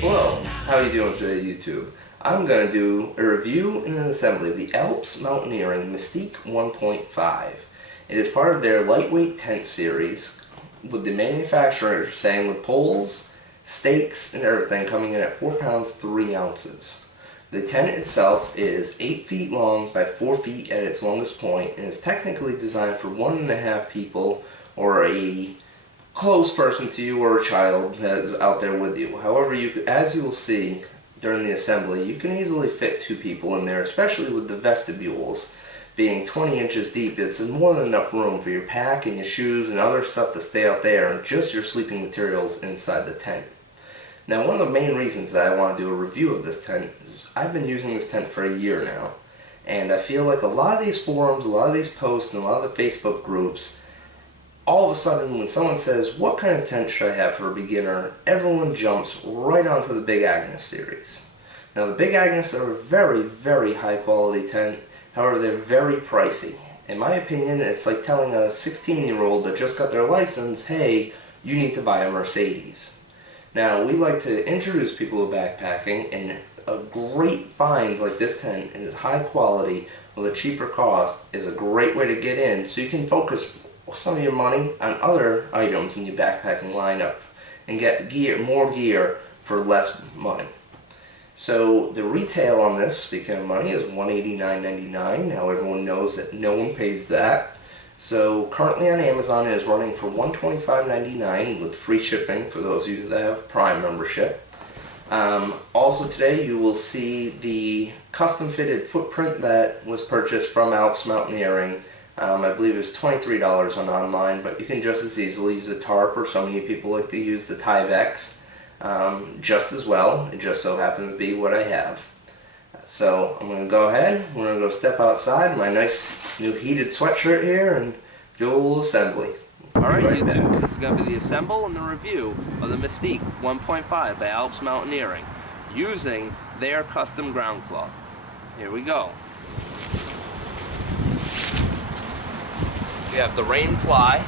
Hello, how are you doing today, YouTube? I'm going to do a review and an assembly of the Alps Mountaineering Mystique 1.5. It is part of their lightweight tent series, with the manufacturer saying with poles, stakes, and everything coming in at 4 pounds 3 ounces. The tent itself is 8 feet long by 4 feet at its longest point and is technically designed for 1.5 people or a close person to you or a child that is out there with you. However, as you will see during the assembly, you can easily fit 2 people in there, especially with the vestibules being 20 inches deep. It's more than enough room for your pack and your shoes and other stuff to stay out there and just your sleeping materials inside the tent. Now, one of the main reasons that I want to do a review of this tent is I've been using this tent for a year now, and I feel like a lot of these forums, a lot of these posts, and a lot of the Facebook groups, all of a sudden when someone says, what kind of tent should I have for a beginner, everyone jumps right onto the Big Agnes series. Now, the Big Agnes are a very, very high quality tent. However, they're very pricey. In my opinion, it's like telling a 16-year-old that just got their license, hey, you need to buy a Mercedes. Now, we like to introduce people to backpacking, and a great find like this tent and is high quality with a cheaper cost is a great way to get in, so you can focus some of your money on other items in your backpacking lineup and get more gear for less money. So the retail on this, speaking of money, is $189.99. Now everyone knows that no one pays that. So currently on Amazon it is running for $125.99 with free shipping for those of you that have Prime membership. Also today you will see the custom fitted footprint that was purchased from Alps Mountaineering. I believe it was $23 on online, but you can just as easily use a tarp, or some of you people like to use the Tyvek just as well. It just so happens to be what I have. So I'm going to go ahead, we're going to go step outside in my nice new heated sweatshirt here and do a little assembly. Alright YouTube, this is going to be the assemble and the review of the Mystique 1.5 by Alps Mountaineering using their custom ground cloth. Here we go. We have the Rainfly,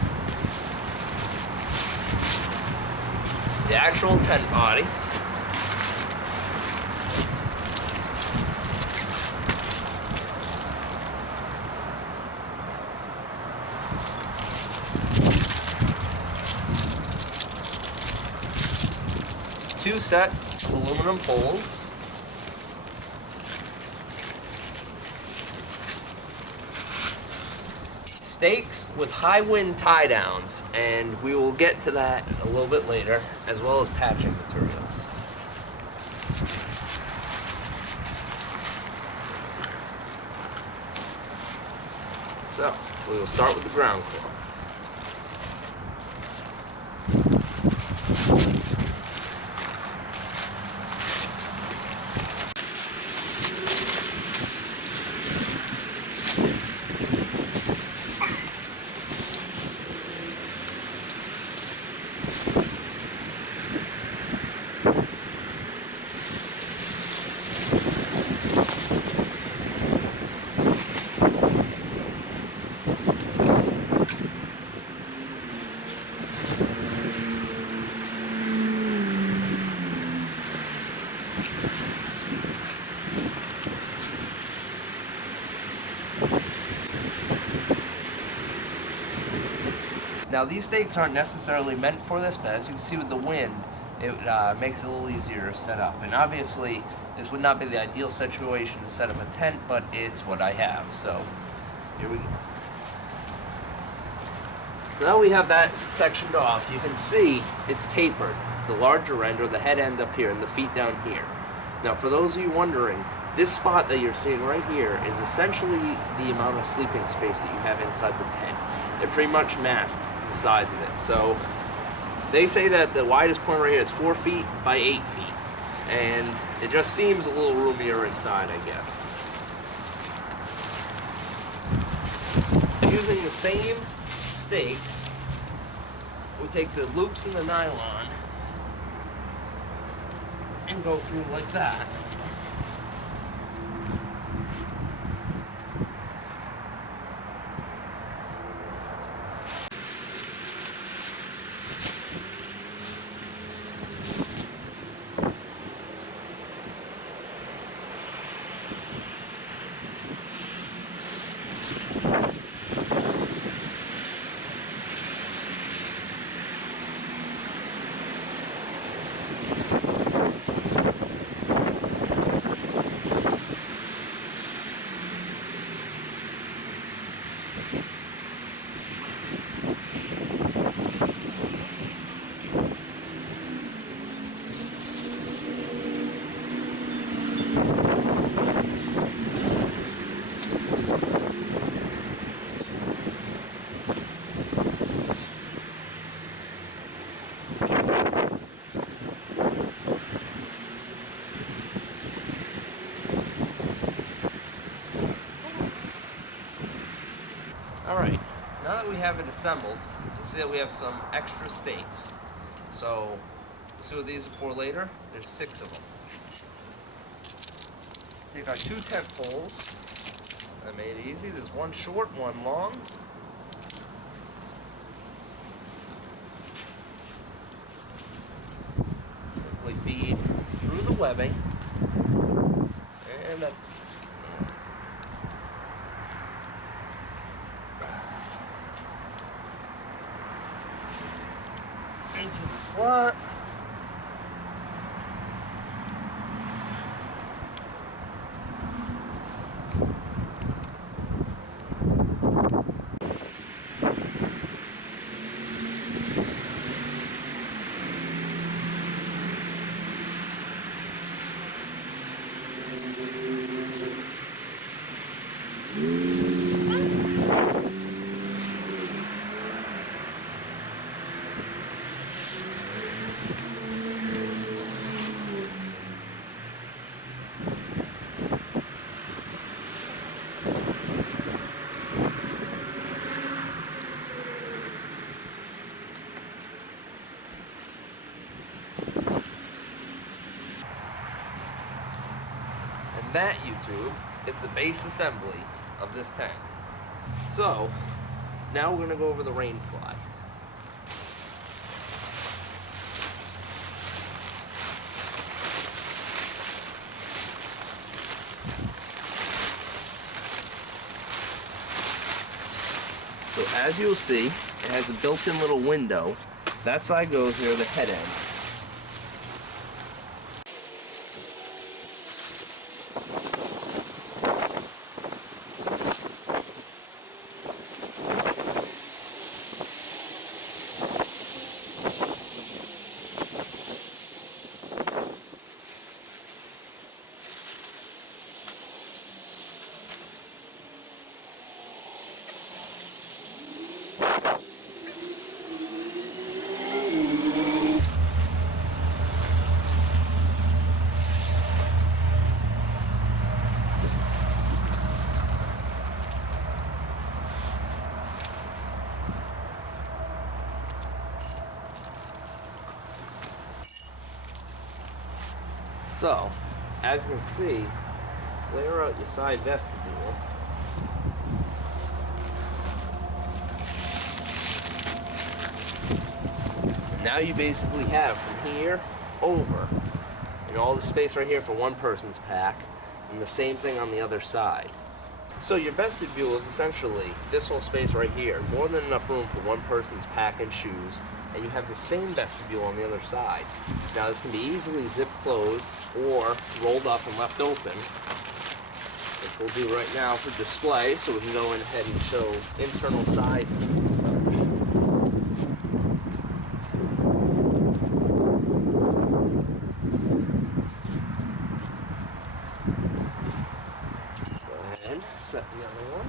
the actual tent body, two sets of aluminum poles, stakes with high wind tie downs, and we will get to that a little bit later, as well as patching materials. So we will start with the ground cloth. Now these stakes aren't necessarily meant for this, but as you can see with the wind, it makes it a little easier to set up. And obviously, this would not be the ideal situation to set up a tent, but it's what I have. So here we go. So now we have that sectioned off. You can see it's tapered, the larger end or the head end up here and the feet down here. Now for those of you wondering, this spot that you're seeing right here is essentially the amount of sleeping space that you have inside the tent. It pretty much masks the size of it. So they say that the widest point right here is 4 feet by 8 feet. And it just seems a little roomier inside, I guess. Using the same stakes, we take the loops in the nylon and go through like that. have it assembled, you'll see that we have some extra stakes. So, you'll see what these are for later. There's 6 of them. Take our 2 tent poles. I made it easy. There's one short, one long. Simply feed through the webbing. And that's into the slot. That, YouTube, is the base assembly of this tank. So, now we're going to go over the Rainfly. So as you'll see, it has a built-in little window. That side goes near the head end. So, as you can see, flare out your side vestibule. And now you basically have from here over, and all the space right here for one person's pack, and the same thing on the other side. So your vestibule is essentially this whole space right here, more than enough room for one person's pack and shoes, and you have the same vestibule on the other side. Now this can be easily zip closed or rolled up and left open, which we'll do right now for display, so we can go in ahead and show internal sizes and such. Go ahead, set the other one.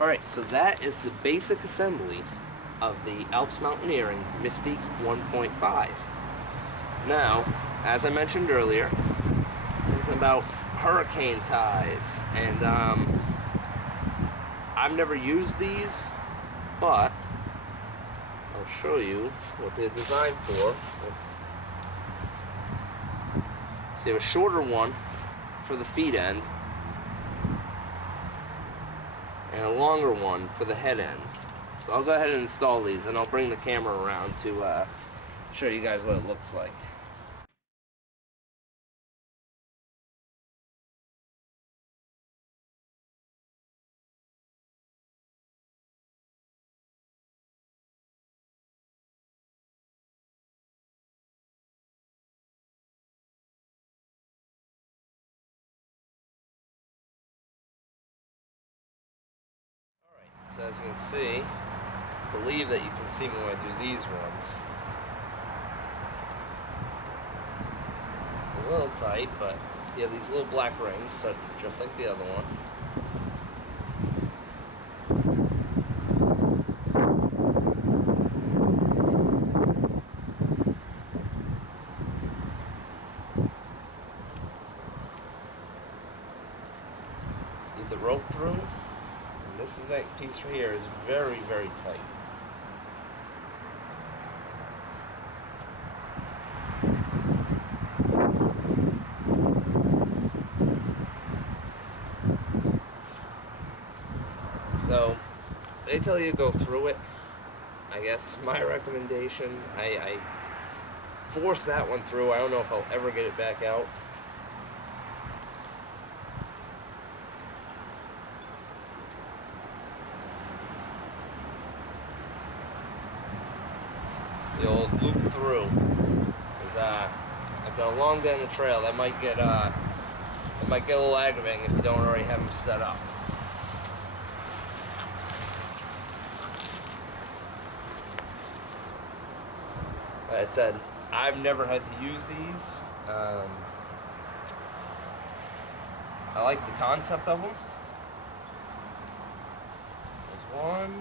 Alright, so that is the basic assembly of the Alps Mountaineering Mystique 1.5. Now, as I mentioned earlier, something about hurricane ties, and I've never used these, but I'll show you what they're designed for. So you have a shorter one for the feet end, and a longer one for the head end. So I'll go ahead and install these, and I'll bring the camera around to show you guys what it looks like. So as you can see, I believe that you can see me when I do these ones. A little tight, but you have these little black rings, so just like the other one. Need the rope through, and this is that piece right here is very, very tight. So, they tell you to go through it. I guess my recommendation, I forced that one through. I don't know if I'll ever get it back out. The old loop through. Because after a long day on the trail, that might get a little aggravating if you don't already have them set up. Like I said, I've never had to use these. I like the concept of them. There's one.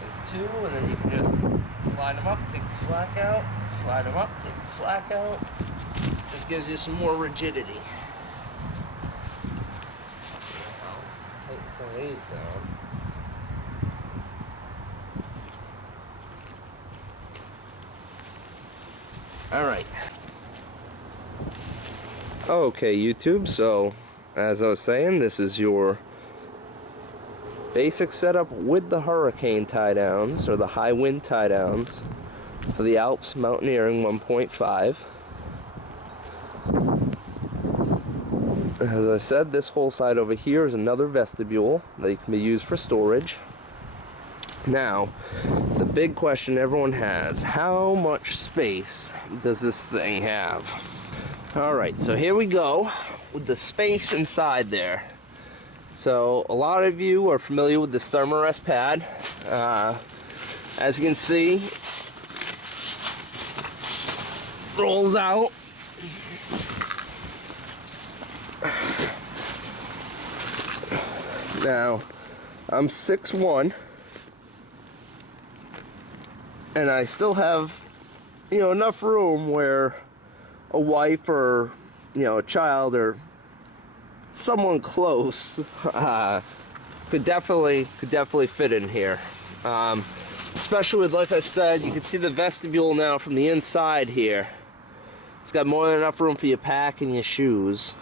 There's two, and then you can just slide them up, take the slack out, slide them up, take the slack out. Just gives you some more rigidity. Tighten some of these down. Alright. Okay, YouTube, so as I was saying, this is your basic setup with the hurricane tie downs, or the high wind tie downs, for the Alps Mountaineering 1.5. As I said, this whole side over here is another vestibule that can be used for storage. Now, the big question everyone has, how much space does this thing have? Alright, so here we go with the space inside there. So, a lot of you are familiar with the thermarest pad. As you can see, rolls out. Now, I'm 6'1", and I still have, enough room where a wife or, a child or someone close could definitely fit in here. Especially with, like I said, you can see the vestibule now from the inside here. It's got more than enough room for your pack and your shoes.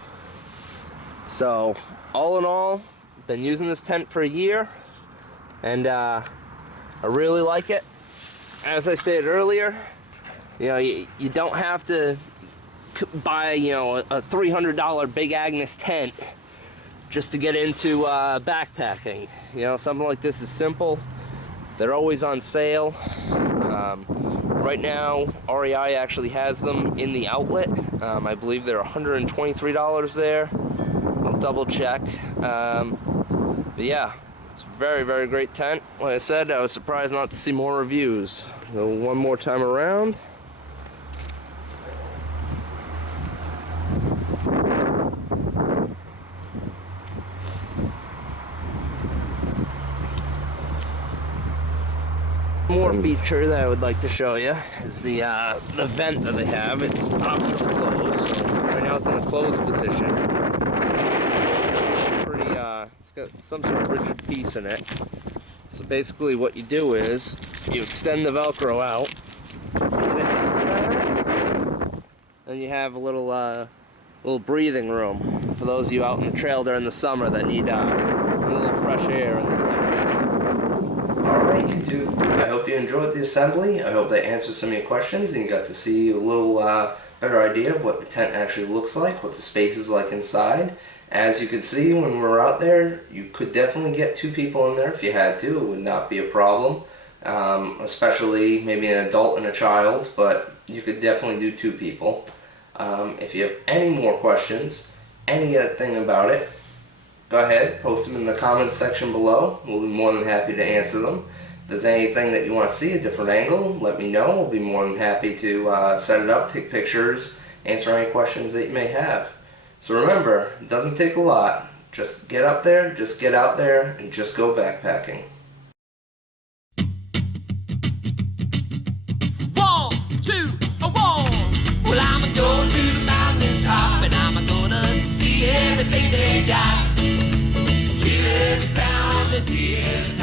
So, all in all, been using this tent for a year, and I really like it. As I stated earlier, you don't have to buy a $300 Big Agnes tent just to get into backpacking. Something like this is simple. They're always on sale. Right now, REI actually has them in the outlet. I believe they're $123 there. I'll double check. But yeah, it's a very, very great tent. Like I said, I was surprised not to see more reviews. So one more time around. More feature that I would like to show you is the vent that they have. It's optional closed. So right now it's in a closed position. It's got some sort of rigid piece in it. So basically what you do is you extend the Velcro out, and you have a little breathing room for those of you out in the trail during the summer that need a little fresh air in the tent. Alright, YouTube, I hope you enjoyed the assembly. I hope that answered some of your questions and you got to see a little better idea of what the tent actually looks like, what the space is like inside. As you can see, when we're out there, you could definitely get 2 people in there if you had to. It would not be a problem. especially maybe an adult and a child, but you could definitely do 2 people. If you have any more questions, anything about it, go ahead, post them in the comments section below. We'll be more than happy to answer them. If there's anything that you want to see, a different angle, let me know. We'll be more than happy to set it up, take pictures, answer any questions that you may have. So remember, it doesn't take a lot. Just get up there, just get out there, and just go backpacking. 1, 2, 1. Well, I'ma go to the mountain top and I'm gonna see everything they got. Hear every sound and see every